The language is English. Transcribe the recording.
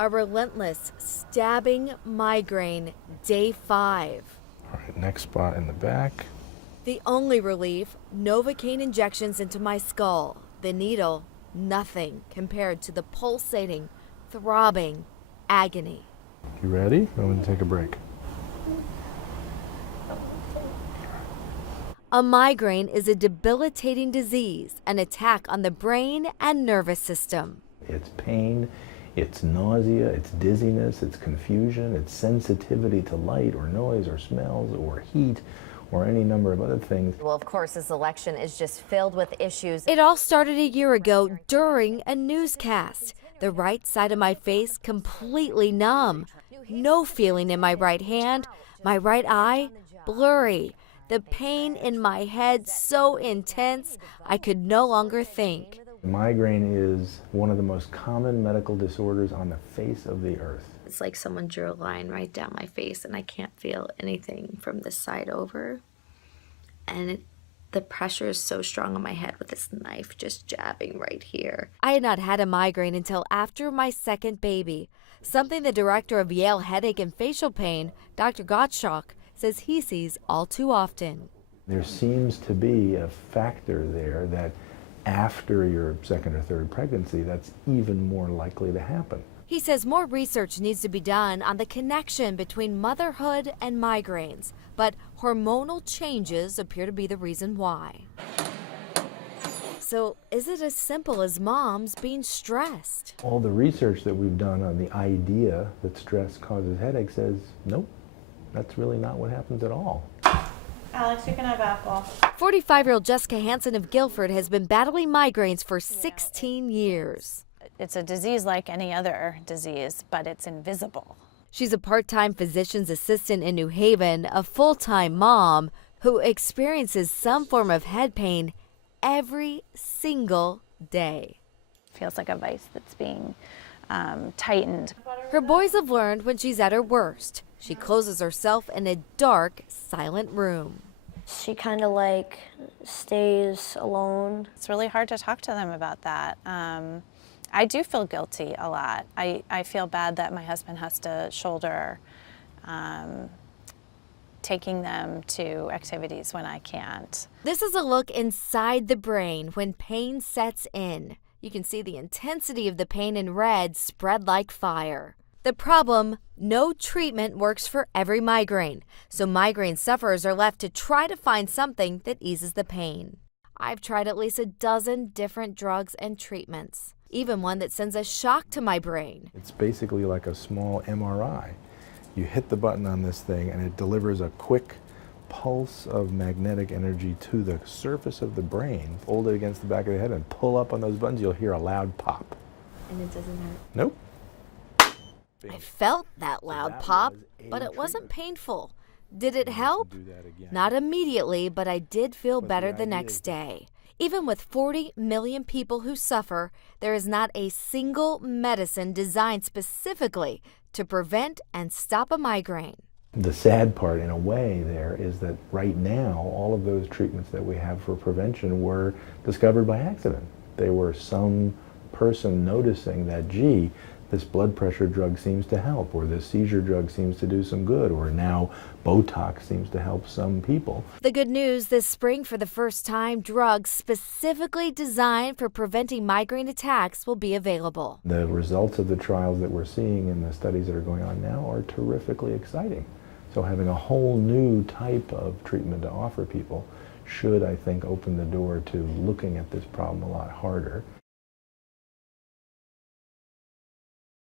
A relentless, stabbing migraine, day 5. All right, next spot in the back. The only relief, Novocaine injections into my skull. The needle, nothing compared to the pulsating, throbbing agony. You ready? I'm going to take a break. A migraine is a debilitating disease, an attack on the brain and nervous system. It's pain, it's nausea, it's dizziness, it's confusion, it's sensitivity to light or noise or smells or heat or any number of other things. Well, of course, this election is just filled with issues. It all started a year ago during a newscast. The right side of my face completely numb. No feeling in my right hand. My right eye blurry. The pain in my head so intense I could no longer think. Migraine is one of the most common medical disorders on the face of the earth. It's like someone drew a line right down my face and I can't feel anything from this side over. And the pressure is so strong on my head with this knife just jabbing right here. I had not had a migraine until after my second baby, something the director of Yale Headache and Facial Pain, Dr. Gottschalk, says he sees all too often. There seems to be a factor there that after your second or third pregnancy, that's even more likely to happen. He says more research needs to be done on the connection between motherhood and migraines, but hormonal changes appear to be the reason why. So is it as simple as moms being stressed? All the research that we've done on the idea that stress causes headache says, nope, that's really not what happens at all. Alex, you can have apple. 45-year-old Jessica Hansen of Guilford has been battling migraines for 16 years. It's a disease like any other disease, but it's invisible. She's a part-time physician's assistant in New Haven, a full-time mom who experiences some form of head pain every single day. Feels like a vice that's being tightened. Her boys have learned when she's at her worst. She closes herself in a dark, silent room. She kind of like stays alone. It's really hard to talk to them about that. I do feel guilty a lot. I feel bad that my husband has to shoulder taking them to activities when I can't. This is a look inside the brain when pain sets in. You can see the intensity of the pain in red spread like fire. The problem, no treatment works for every migraine, so migraine sufferers are left to try to find something that eases the pain. I've tried at least a dozen different drugs and treatments, even one that sends a shock to my brain. It's basically like a small MRI. You hit the button on this thing and it delivers a quick pulse of magnetic energy to the surface of the brain. Hold it against the back of the head and pull up on those buttons, you'll hear a loud pop. And it doesn't hurt? Nope. I felt that loud pop, but it wasn't painful. Did it help? Not immediately, but I did feel better the next day. Even with 40 million people who suffer, there is not a single medicine designed specifically to prevent and stop a migraine. The sad part, in a way, there is that right now, all of those treatments that we have for prevention were discovered by accident. They were some person noticing that, gee, this blood pressure drug seems to help, or this seizure drug seems to do some good, or now Botox seems to help some people. The good news this spring, for the first time, drugs specifically designed for preventing migraine attacks will be available. The results of the trials that we're seeing in the studies that are going on now are terrifically exciting. So having a whole new type of treatment to offer people should, I think, open the door to looking at this problem a lot harder.